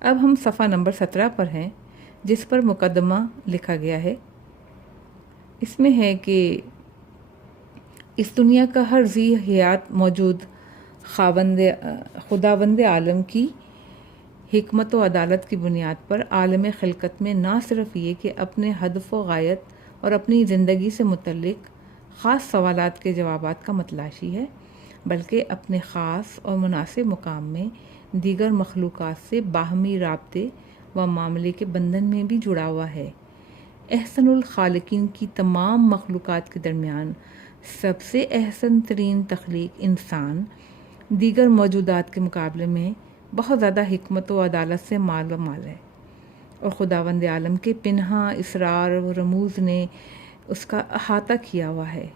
اب ہم صفحہ نمبر 17 پر ہیں، جس پر مقدمہ لکھا گیا ہے۔ اس میں ہے کہ اس دنیا کا ہر ذی حیات موجود خداوند عالم کی حکمت و عدالت کی بنیاد پر عالم خلقت میں نہ صرف یہ کہ اپنے ہدف و غایت اور اپنی زندگی سے متعلق خاص سوالات کے جوابات کا متلاشی ہے، بلکہ اپنے خاص اور مناسب مقام میں دیگر مخلوقات سے باہمی رابطے و معاملے کے بندھن میں بھی جڑا ہوا ہے۔ احسن الخالقین کی تمام مخلوقات کے درمیان سب سے احسن ترین تخلیق انسان دیگر موجودات کے مقابلے میں بہت زیادہ حکمت و عدالت سے مال و مال ہے، اور خداوند عالم کے پنہاں اسرار و رموز نے اس کا احاطہ کیا ہوا ہے۔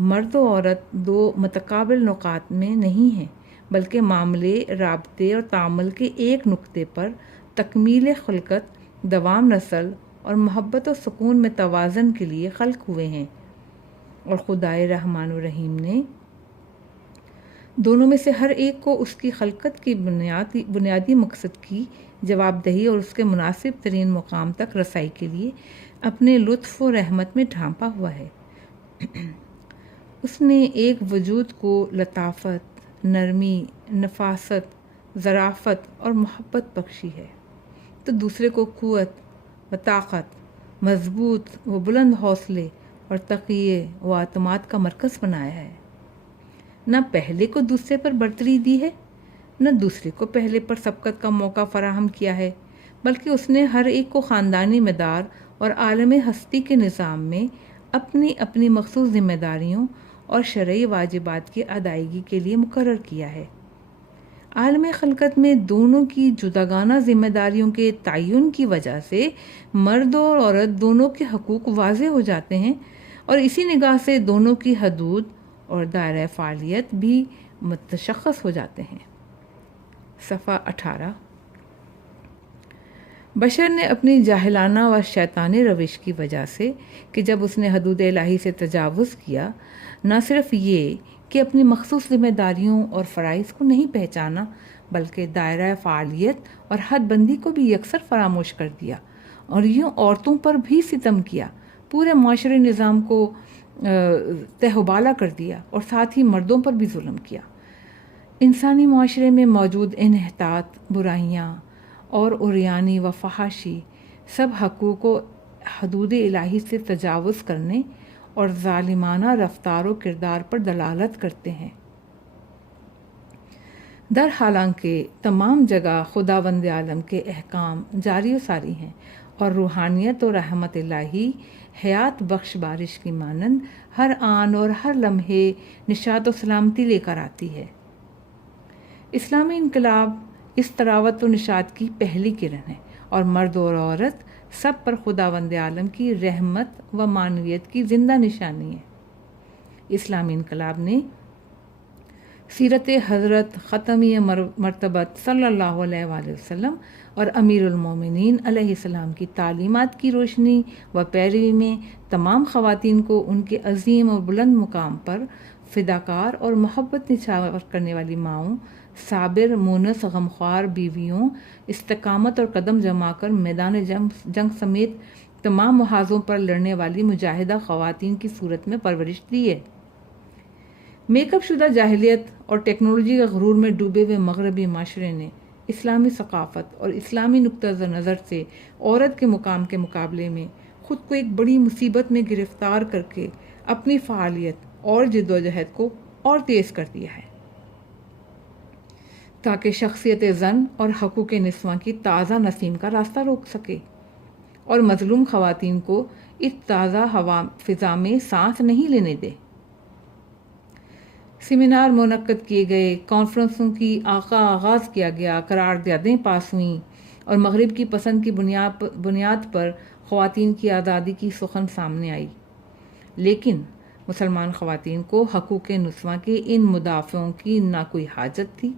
مرد و عورت دو متقابل نقاط میں نہیں ہیں، بلکہ معاملے، رابطے اور تعامل کے ایک نقطے پر تکمیل خلقت، دوام نسل اور محبت و سکون میں توازن کے لیے خلق ہوئے ہیں، اور خدائے رحمان و رحیم نے دونوں میں سے ہر ایک کو اس کی خلقت کی بنیادی مقصد کی جواب دہی اور اس کے مناسب ترین مقام تک رسائی کے لیے اپنے لطف و رحمت میں ڈھانپا ہوا ہے۔ اس نے ایک وجود کو لطافت، نرمی، نفاست، ظرافت اور محبت بخشی ہے، تو دوسرے کو قوت و طاقت، مضبوط و بلند حوصلے اور تقیے و اعتماد کا مرکز بنایا ہے۔ نہ پہلے کو دوسرے پر برتری دی ہے، نہ دوسرے کو پہلے پر سبقت کا موقع فراہم کیا ہے، بلکہ اس نے ہر ایک کو خاندانی مدار اور عالم ہستی کے نظام میں اپنی اپنی مخصوص ذمہ داریوں اور شرعی واجبات کی ادائیگی کے لیے مقرر کیا ہے۔ عالم خلقت میں دونوں کی جداگانہ ذمہ داریوں کے تعین کی وجہ سے مرد اور عورت دونوں کے حقوق واضح ہو جاتے ہیں، اور اسی نگاہ سے دونوں کی حدود اور دائرہ فعالیت بھی متشخص ہو جاتے ہیں۔ صفحہ 18۔ بشر نے اپنی جاہلانہ و شیطانی روش کی وجہ سے کہ جب اس نے حدود الہی سے تجاوز کیا، نہ صرف یہ کہ اپنی مخصوص ذمہ داریوں اور فرائض کو نہیں پہچانا، بلکہ دائرہ فعالیت اور حد بندی کو بھی یکسر فراموش کر دیا، اور یوں عورتوں پر بھی ستم کیا، پورے معاشرے نظام کو تہہ و بالا کر دیا، اور ساتھ ہی مردوں پر بھی ظلم کیا۔ انسانی معاشرے میں موجود انحطاط، برائیاں اور عریانی و فحاشی سب حقوق و حدود الہی سے تجاوز کرنے اور ظالمانہ رفتار و کردار پر دلالت کرتے ہیں۔ در حالانکہ تمام جگہ خداوند عالم کے احکام جاری و ساری ہیں، اور روحانیت و رحمت الہی حیات بخش بارش کی مانند ہر آن اور ہر لمحے نشاط و سلامتی لے کر آتی ہے۔ اسلامی انقلاب اس طراوت و نشاط کی پہلی کرن ہے، اور مرد اور عورت سب پر خداوند عالم کی رحمت و معنویت کی زندہ نشانی ہے۔ اسلامی انقلاب نے سیرت حضرت ختمی مرتبت صلی اللہ علیہ وآلہ وسلم اور امیر المومنین علیہ السلام کی تعلیمات کی روشنی و پیروی میں تمام خواتین کو ان کے عظیم اور بلند مقام پر فداکار اور محبت نچھاور کرنے والی ماؤں، صابر مونس غمخوار بیویوں، استقامت اور قدم جما کر میدان جنگ سمیت تمام محاذوں پر لڑنے والی مجاہدہ خواتین کی صورت میں پرورش دی ہے۔ میک اپ شدہ جاہلیت اور ٹیکنالوجی کے غرور میں ڈوبے ہوئے مغربی معاشرے نے اسلامی ثقافت اور اسلامی نقطہ نظر سے عورت کے مقام کے مقابلے میں خود کو ایک بڑی مصیبت میں گرفتار کر کے اپنی فعالیت اور جدوجہد کو اور تیز کر دیا ہے، تاکہ شخصیت زن اور حقوق نسواں کی تازہ نسیم کا راستہ روک سکے، اور مظلوم خواتین کو اس تازہ فضا میں سانس نہیں لینے دے۔ سیمینار منعقد کیے گئے، کانفرنسوں کی آغاز کیا گیا، قراردادیں پاس ہوئیں، اور مغرب کی پسند کی بنیاد پر خواتین کی آزادی کی سخن سامنے آئی، لیکن مسلمان خواتین کو حقوق نسواں کے ان مدافعوں کی نہ کوئی حاجت تھی،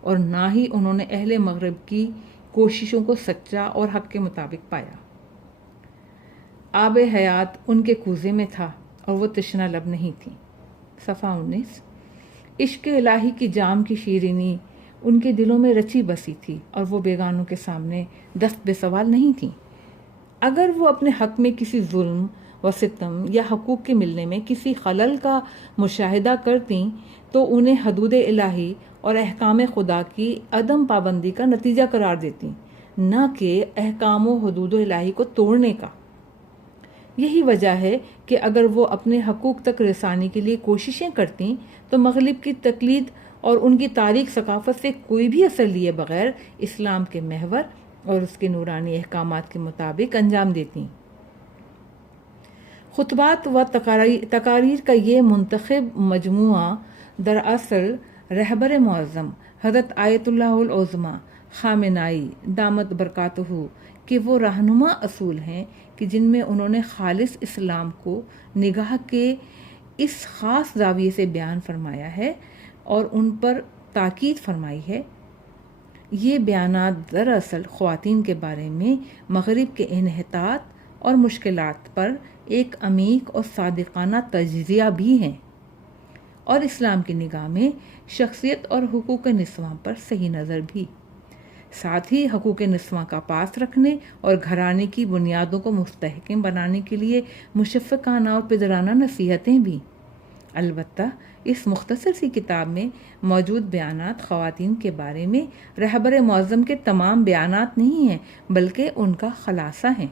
اور نہ ہی انہوں نے اہل مغرب کی کوششوں کو سچا اور حق کے مطابق پایا۔ آب حیات ان کے کوزے میں تھا، اور وہ تشنہ لب نہیں تھی۔ صفحہ 19۔ عشق الہی کی جام کی شیرینی ان کے دلوں میں رچی بسی تھی اور وہ بیگانوں کے سامنے دست بے سوال نہیں تھیں۔ اگر وہ اپنے حق میں کسی ظلم و ستم یا حقوق کے ملنے میں کسی خلل کا مشاہدہ کرتیں تو انہیں حدود الہی اور احکام خدا کی عدم پابندی کا نتیجہ قرار دیتی، نہ کہ احکام و حدود الہی کو توڑنے کا۔ یہی وجہ ہے کہ اگر وہ اپنے حقوق تک رسانی کے لیے کوششیں کرتیں تو مغرب کی تقلید اور ان کی تاریخ ثقافت سے کوئی بھی اثر لیے بغیر اسلام کے محور اور اس کے نورانی احکامات کے مطابق انجام دیتی۔ خطبات و تقاریر کا یہ منتخب مجموعہ دراصل رہبر معظم حضرت آیت اللہ العظمیٰ خامنائی دامت برکاتہ کہ وہ رہنما اصول ہیں کہ جن میں انہوں نے خالص اسلام کو نگاہ کے اس خاص زاویے سے بیان فرمایا ہے اور ان پر تاکید فرمائی ہے۔ یہ بیانات دراصل خواتین کے بارے میں مغرب کے انحطاط اور مشکلات پر ایک عمیق اور صادقانہ تجزیہ بھی ہیں، اور اسلام کی نگاہ میں شخصیت اور حقوق نسواں پر صحیح نظر بھی، ساتھ ہی حقوق نسواں کا پاس رکھنے اور گھرانے کی بنیادوں کو مستحکم بنانے کے لیے مشفقانہ اور پدرانہ نصیحتیں بھی۔ البتہ اس مختصر سی کتاب میں موجود بیانات خواتین کے بارے میں رہبر معظم کے تمام بیانات نہیں ہیں، بلکہ ان کا خلاصہ ہیں۔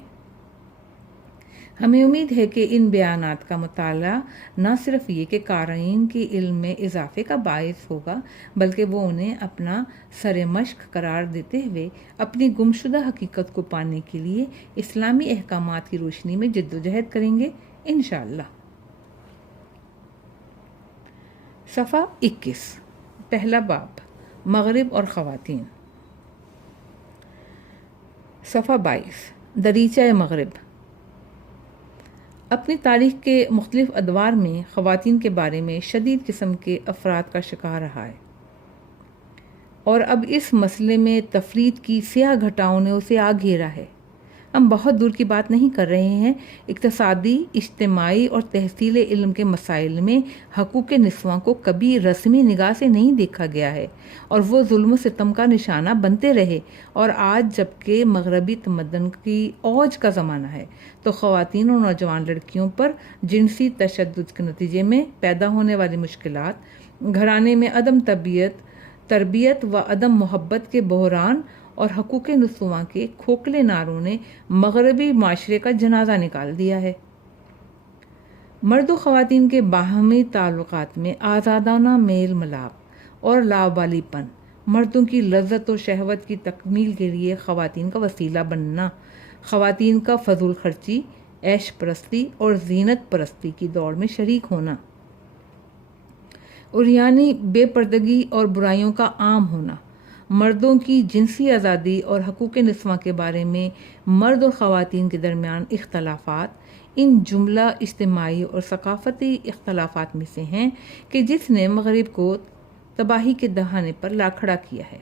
ہمیں امید ہے کہ ان بیانات کا مطالعہ نہ صرف یہ کہ قارئین کی علم میں اضافے کا باعث ہوگا، بلکہ وہ انہیں اپنا سر مشق قرار دیتے ہوئے اپنی گمشدہ حقیقت کو پانے کے لیے اسلامی احکامات کی روشنی میں جدوجہد کریں گے انشاءاللہ۔ صفحہ 21، پہلا باب، مغرب اور خواتین۔ صفحہ 22، دریچہ مغرب۔ اپنی تاریخ کے مختلف ادوار میں خواتین کے بارے میں شدید قسم کے افراد کا شکار رہا ہے، اور اب اس مسئلے میں تفرید کی سیاہ گھٹاؤں نے اسے آ گھیرا ہے۔ ہم بہت دور کی بات نہیں کر رہے ہیں، اقتصادی، اجتماعی اور تحصیل علم کے مسائل میں حقوق نسواں کو کبھی رسمی نگاہ سے نہیں دیکھا گیا ہے، اور وہ ظلم و ستم کا نشانہ بنتے رہے، اور آج جبکہ مغربی تمدن کی اوج کا زمانہ ہے تو خواتین اور نوجوان لڑکیوں پر جنسی تشدد کے نتیجے میں پیدا ہونے والی مشکلات، گھرانے میں عدم تربیت و عدم محبت کے بحران اور حقوق نسواں کے کھوکھلے نعروں نے مغربی معاشرے کا جنازہ نکال دیا ہے۔ مرد و خواتین کے باہمی تعلقات میں آزادانہ میل ملاپ اور لاابالی پن، مردوں کی لذت و شہوت کی تکمیل کے لیے خواتین کا وسیلہ بننا، خواتین کا فضول خرچی، عیش پرستی اور زینت پرستی کی دوڑ میں شریک ہونا، اور یعنی بے پردگی اور برائیوں کا عام ہونا، مردوں کی جنسی آزادی اور حقوق نسواں کے بارے میں مرد اور خواتین کے درمیان اختلافات ان جملہ اجتماعی اور ثقافتی اختلافات میں سے ہیں کہ جس نے مغرب کو تباہی کے دہانے پر لا کھڑا کیا ہے۔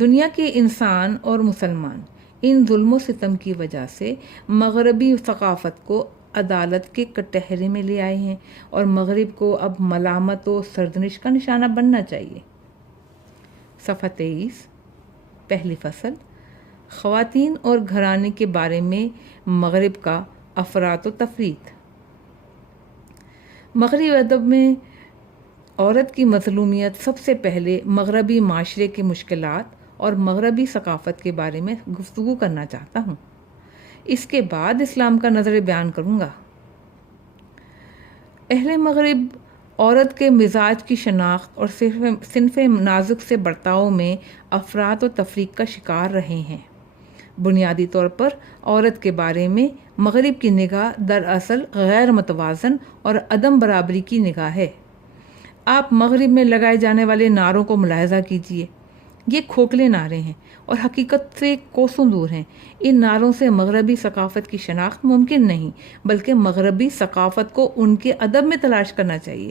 دنیا کے انسان اور مسلمان ان ظلم و ستم کی وجہ سے مغربی ثقافت کو عدالت کے کٹہرے میں لے آئے ہیں، اور مغرب کو اب ملامت و سرزنش کا نشانہ بننا چاہیے۔ صفحہ 23، پہلی فصل، خواتین اور گھرانے کے بارے میں مغرب کا افراط و تفریط۔ مغربی ادب میں عورت کی مظلومیت سب سے پہلے مغربی معاشرے کی مشکلات اور مغربی ثقافت کے بارے میں گفتگو کرنا چاہتا ہوں، اس کے بعد اسلام کا نظر بیان کروں گا۔ اہل مغرب عورت کے مزاج کی شناخت اور صنف نازک سے برتاؤ میں افراط و تفریق کا شکار رہے ہیں۔ بنیادی طور پر عورت کے بارے میں مغرب کی نگاہ دراصل غیر متوازن اور عدم برابری کی نگاہ ہے۔ آپ مغرب میں لگائے جانے والے نعروں کو ملاحظہ کیجیے، یہ کھوکھلے نعرے ہیں اور حقیقت سے کوسوں دور ہیں۔ ان نعروں سے مغربی ثقافت کی شناخت ممکن نہیں، بلکہ مغربی ثقافت کو ان کے ادب میں تلاش کرنا چاہیے۔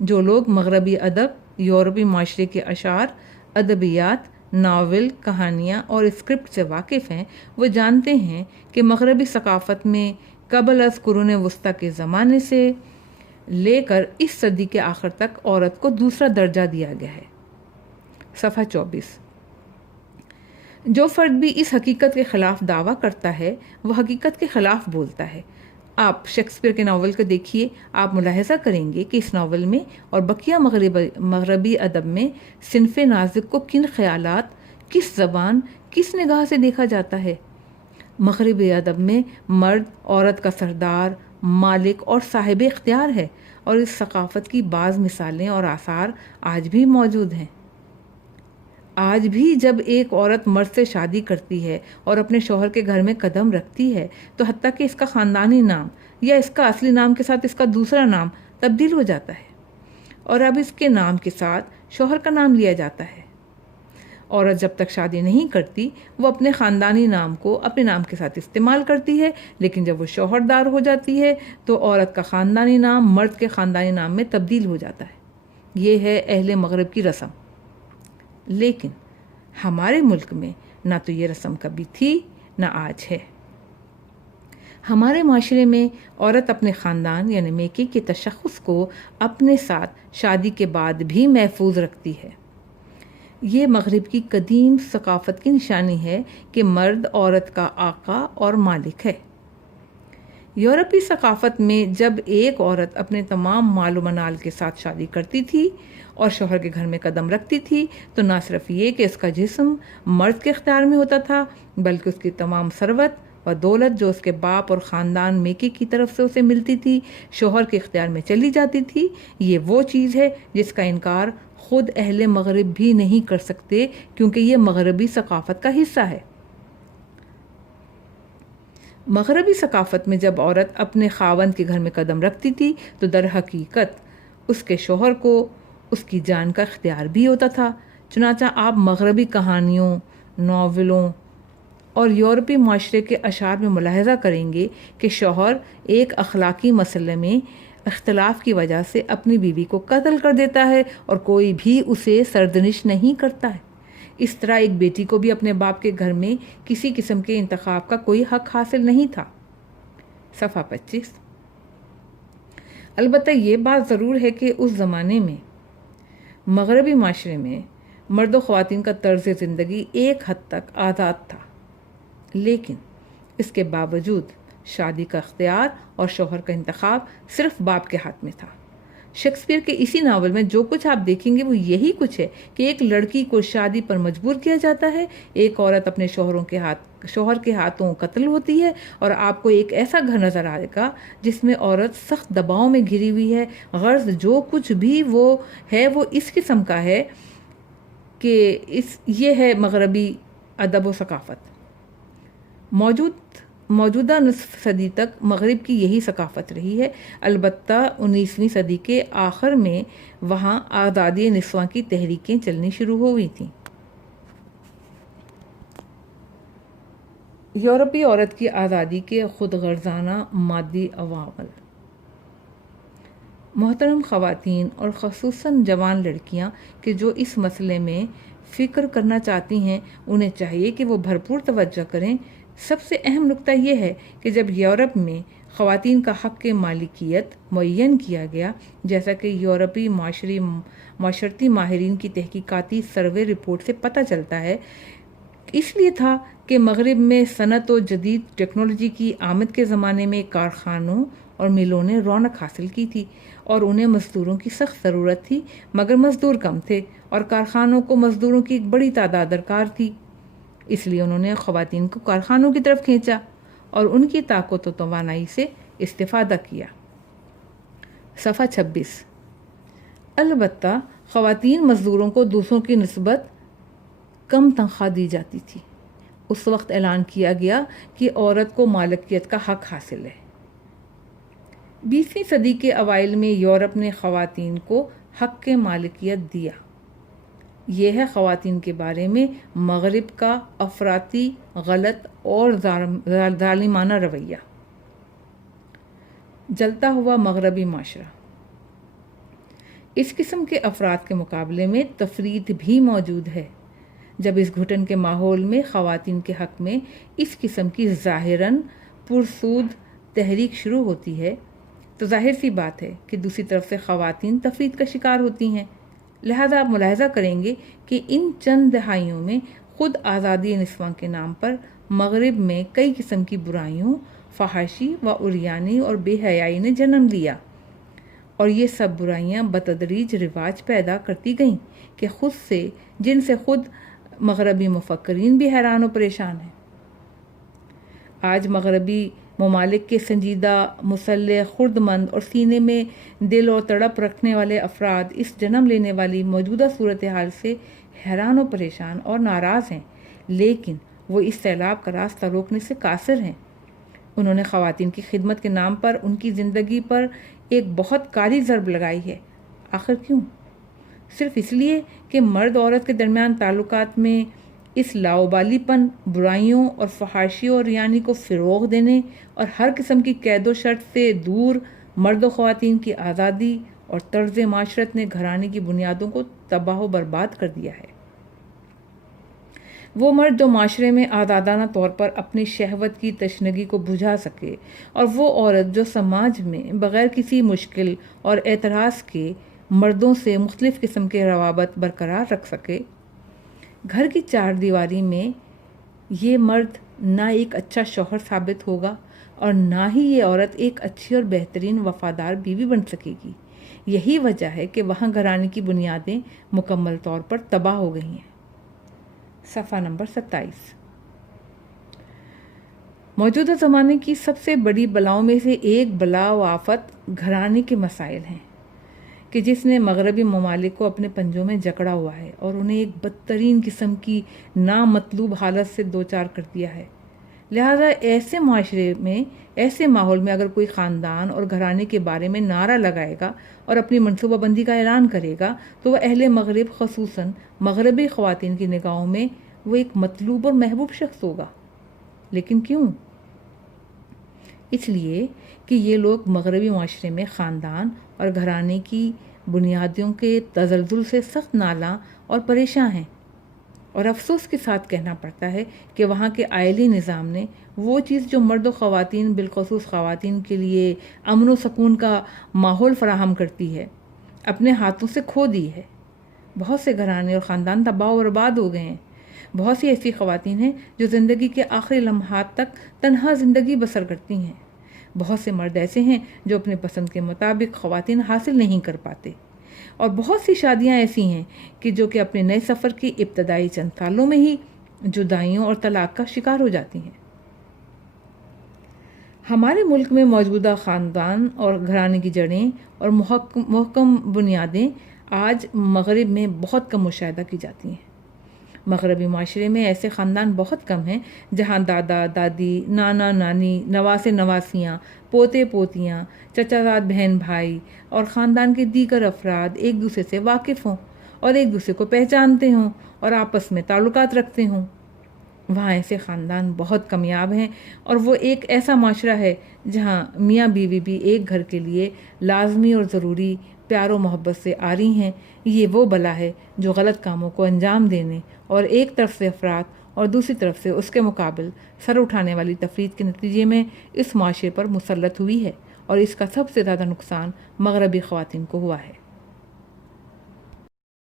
جو لوگ مغربی ادب، یورپی معاشرے کے اشعار، ادبیات، ناول، کہانیاں اور اسکرپٹ سے واقف ہیں، وہ جانتے ہیں کہ مغربی ثقافت میں قبل از قرون وسطیٰ کے زمانے سے لے کر اس صدی کے آخر تک عورت کو دوسرا درجہ دیا گیا ہے۔ صفحہ 24۔ جو فرد بھی اس حقیقت کے خلاف دعویٰ کرتا ہے وہ حقیقت کے خلاف بولتا ہے۔ آپ شیکسپیئر کے ناول کو دیکھیے، آپ ملاحظہ کریں گے کہ اس ناول میں اور بقیہ مغربی ادب میں صنف نازک کو کن خیالات، کس زبان، کس نگاہ سے دیکھا جاتا ہے۔ مغربی ادب میں مرد عورت کا سردار، مالک اور صاحب اختیار ہے، اور اس ثقافت کی بعض مثالیں اور آثار آج بھی موجود ہیں۔ آج بھی جب ایک عورت مرد سے شادی کرتی ہے اور اپنے شوہر کے گھر میں قدم رکھتی ہے تو حتیٰ کہ اس کا خاندانی نام یا اس کا اصلی نام کے ساتھ اس کا دوسرا نام تبدیل ہو جاتا ہے، اور اب اس کے نام کے ساتھ شوہر کا نام لیا جاتا ہے۔ عورت جب تک شادی نہیں کرتی وہ اپنے خاندانی نام کو اپنے نام کے ساتھ استعمال کرتی ہے، لیکن جب وہ شوہردار ہو جاتی ہے تو عورت کا خاندانی نام مرد کے خاندانی نام میں تبدیل ہو جاتا ہے۔ یہ ہے اہل مغرب کی رسم۔ لیکن ہمارے ملک میں نہ تو یہ رسم کبھی تھی نہ آج ہے۔ ہمارے معاشرے میں عورت اپنے خاندان یعنی میکے کے تشخص کو اپنے ساتھ شادی کے بعد بھی محفوظ رکھتی ہے۔ یہ مغرب کی قدیم ثقافت کی نشانی ہے کہ مرد عورت کا آقا اور مالک ہے۔ یورپی ثقافت میں جب ایک عورت اپنے تمام مال و منال کے ساتھ شادی کرتی تھی اور شوہر کے گھر میں قدم رکھتی تھی تو نہ صرف یہ کہ اس کا جسم مرد کے اختیار میں ہوتا تھا بلکہ اس کی تمام ثروت و دولت جو اس کے باپ اور خاندان میکے کی طرف سے اسے ملتی تھی شوہر کے اختیار میں چلی جاتی تھی۔ یہ وہ چیز ہے جس کا انکار خود اہل مغرب بھی نہیں کر سکتے کیونکہ یہ مغربی ثقافت کا حصہ ہے۔ مغربی ثقافت میں جب عورت اپنے خاوند کے گھر میں قدم رکھتی تھی تو در حقیقت اس کے شوہر کو اس کی جان کا اختیار بھی ہوتا تھا۔ چنانچہ آپ مغربی کہانیوں، ناولوں اور یورپی معاشرے کے اشعار میں ملاحظہ کریں گے کہ شوہر ایک اخلاقی مسئلے میں اختلاف کی وجہ سے اپنی بیوی کو قتل کر دیتا ہے اور کوئی بھی اسے سرزنش نہیں کرتا ہے۔ اس طرح ایک بیٹی کو بھی اپنے باپ کے گھر میں کسی قسم کے انتخاب کا کوئی حق حاصل نہیں تھا۔ صفحہ 25۔ البتہ یہ بات ضرور ہے کہ اس زمانے میں مغربی معاشرے میں مرد و خواتین کا طرز زندگی ایک حد تک آزاد تھا، لیکن اس کے باوجود شادی کا اختیار اور شوہر کا انتخاب صرف باپ کے ہاتھ میں تھا۔ شیکسپیئر کے اسی ناول میں جو کچھ آپ دیکھیں گے وہ یہی کچھ ہے کہ ایک لڑکی کو شادی پر مجبور کیا جاتا ہے، ایک عورت اپنے شوہر کے ہاتھوں قتل ہوتی ہے، اور آپ کو ایک ایسا گھر نظر آئے گا جس میں عورت سخت دباؤ میں گھری ہوئی ہے۔ غرض جو کچھ بھی وہ ہے وہ اس قسم کا ہے کہ یہ ہے مغربی ادب و ثقافت۔ موجودہ نصف صدی تک مغرب کی یہی ثقافت رہی ہے، البتہ 19ویں صدی کے آخر میں وہاں آزادی نسواں کی تحریکیں چلنی شروع ہوئی تھیں۔ یورپی عورت کی آزادی کے خود غرضانہ مادی عوامل۔ محترم خواتین اور خصوصاً جوان لڑکیاں کہ جو اس مسئلے میں فکر کرنا چاہتی ہیں انہیں چاہیے کہ وہ بھرپور توجہ کریں۔ سب سے اہم نکتہ یہ ہے کہ جب یورپ میں خواتین کا حق مالکیت معین کیا گیا، جیسا کہ یورپی معاشرتی ماہرین کی تحقیقاتی سروے رپورٹ سے پتہ چلتا ہے، اس لیے تھا کہ مغرب میں صنعت و جدید ٹیکنالوجی کی آمد کے زمانے میں کارخانوں اور ملوں نے رونق حاصل کی تھی اور انہیں مزدوروں کی سخت ضرورت تھی، مگر مزدور کم تھے اور کارخانوں کو مزدوروں کی ایک بڑی تعداد درکار تھی۔ اس لیے انہوں نے خواتین کو کارخانوں کی طرف کھینچا اور ان کی طاقت و توانائی سے استفادہ کیا۔ صفحہ 26۔ البتہ خواتین مزدوروں کو دوسروں کی نسبت کم تنخواہ دی جاتی تھی۔ اس وقت اعلان کیا گیا کہ عورت کو مالکیت کا حق حاصل ہے۔ 20ویں صدی کے اوائل میں یورپ نے خواتین کو حق مالکیت دیا۔ یہ ہے خواتین کے بارے میں مغرب کا افراطی، غلط اور ظالمانہ رویہ۔ جلتا ہوا مغربی معاشرہ۔ اس قسم کے افراد کے مقابلے میں تفریط بھی موجود ہے۔ جب اس گھٹن کے ماحول میں خواتین کے حق میں اس قسم کی ظاہراً پرسود تحریک شروع ہوتی ہے تو ظاہر سی بات ہے کہ دوسری طرف سے خواتین تفرید کا شکار ہوتی ہیں۔ لہذا آپ ملاحظہ کریں گے کہ ان چند دہائیوں میں خود آزادی نسواں کے نام پر مغرب میں کئی قسم کی برائیوں، فحاشی و عریانی اور بے حیائی نے جنم لیا، اور یہ سب برائیاں بتدریج رواج پیدا کرتی گئیں کہ جن سے خود مغربی مفکرین بھی حیران و پریشان ہیں۔ آج مغربی ممالک کے سنجیدہ، مسلح، خردمند اور سینے میں دل اور تڑپ رکھنے والے افراد اس جنم لینے والی موجودہ صورتحال سے حیران و پریشان اور ناراض ہیں، لیکن وہ اس سیلاب کا راستہ روکنے سے قاصر ہیں۔ انہوں نے خواتین کی خدمت کے نام پر ان کی زندگی پر ایک بہت کاری ضرب لگائی ہے۔ آخر کیوں؟ صرف اس لیے کہ مرد عورت کے درمیان تعلقات میں اس لاؤبالی پن، برائیوں اور فحاشی اور ریانی کو فروغ دینے اور ہر قسم کی قید و شرط سے دور مرد و خواتین کی آزادی اور طرز معاشرت نے گھرانے کی بنیادوں کو تباہ و برباد کر دیا ہے۔ وہ مرد جو معاشرے میں آزادانہ طور پر اپنی شہوت کی تشنگی کو بجھا سکے، اور وہ عورت جو سماج میں بغیر کسی مشکل اور اعتراض کے مردوں سے مختلف قسم کے روابط برقرار رکھ سکے۔ گھر کی چار دیواری میں یہ مرد نہ ایک اچھا شوہر ثابت ہوگا اور نہ ہی یہ عورت ایک اچھی اور بہترین وفادار بیوی بن سکے گی۔ یہی وجہ ہے کہ وہاں گھرانے کی بنیادیں مکمل طور پر تباہ ہو گئی ہیں۔ صفحہ نمبر 27۔ موجودہ زمانے کی سب سے بڑی بلاؤں میں سے ایک بلا و آفت گھرانے کے مسائل ہیں کہ جس نے مغربی ممالک کو اپنے پنجوں میں جکڑا ہوا ہے اور انہیں ایک بدترین قسم کی نامطلوب حالت سے دوچار کر دیا ہے۔ لہذا ایسے معاشرے میں، ایسے ماحول میں اگر کوئی خاندان اور گھرانے کے بارے میں نعرہ لگائے گا اور اپنی منصوبہ بندی کا اعلان کرے گا تو وہ اہل مغرب، خصوصاً مغربی خواتین کی نگاہوں میں وہ ایک مطلوب اور محبوب شخص ہوگا۔ لیکن کیوں؟ اس لیے کہ یہ لوگ مغربی معاشرے میں خاندان اور گھرانے کی بنیادوں کے تزلزل سے سخت نالاں اور پریشاں ہیں، اور افسوس کے ساتھ کہنا پڑتا ہے کہ وہاں کے آئلی نظام نے وہ چیز جو مرد و خواتین، بالخصوص خواتین کے لیے امن و سکون کا ماحول فراہم کرتی ہے، اپنے ہاتھوں سے کھو دی ہے۔ بہت سے گھرانے اور خاندان تباہ و برباد ہو گئے ہیں۔ بہت سی ایسی خواتین ہیں جو زندگی کے آخری لمحات تک تنہا زندگی بسر کرتی ہیں۔ بہت سے مرد ایسے ہیں جو اپنے پسند کے مطابق خواتین حاصل نہیں کر پاتے، اور بہت سی شادیاں ایسی ہیں کہ اپنے نئے سفر کی ابتدائی چند سالوں میں ہی جدائیوں اور طلاق کا شکار ہو جاتی ہیں۔ ہمارے ملک میں موجودہ خاندان اور گھرانے کی جڑیں اور محکم بنیادیں آج مغرب میں بہت کم مشاہدہ کی جاتی ہیں۔ مغربی معاشرے میں ایسے خاندان بہت کم ہیں جہاں دادا دادی، نانا نانی، نواسے نواسیاں، پوتے پوتیاں، چچا زاد بہن بھائی اور خاندان کے دیگر افراد ایک دوسرے سے واقف ہوں اور ایک دوسرے کو پہچانتے ہوں اور آپس میں تعلقات رکھتے ہوں۔ وہاں ایسے خاندان بہت کمیاب ہیں، اور وہ ایک ایسا معاشرہ ہے جہاں میاں بیوی بھی ایک گھر کے لیے لازمی اور ضروری پیار و محبت سے آری ہیں۔ یہ وہ بلا ہے جو غلط کاموں کو انجام دینے اور ایک طرف سے افراد اور دوسری طرف سے اس کے مقابل سر اٹھانے والی تفرید کے نتیجے میں اس معاشرے پر مسلط ہوئی ہے، اور اس کا سب سے زیادہ نقصان مغربی خواتین کو ہوا ہے۔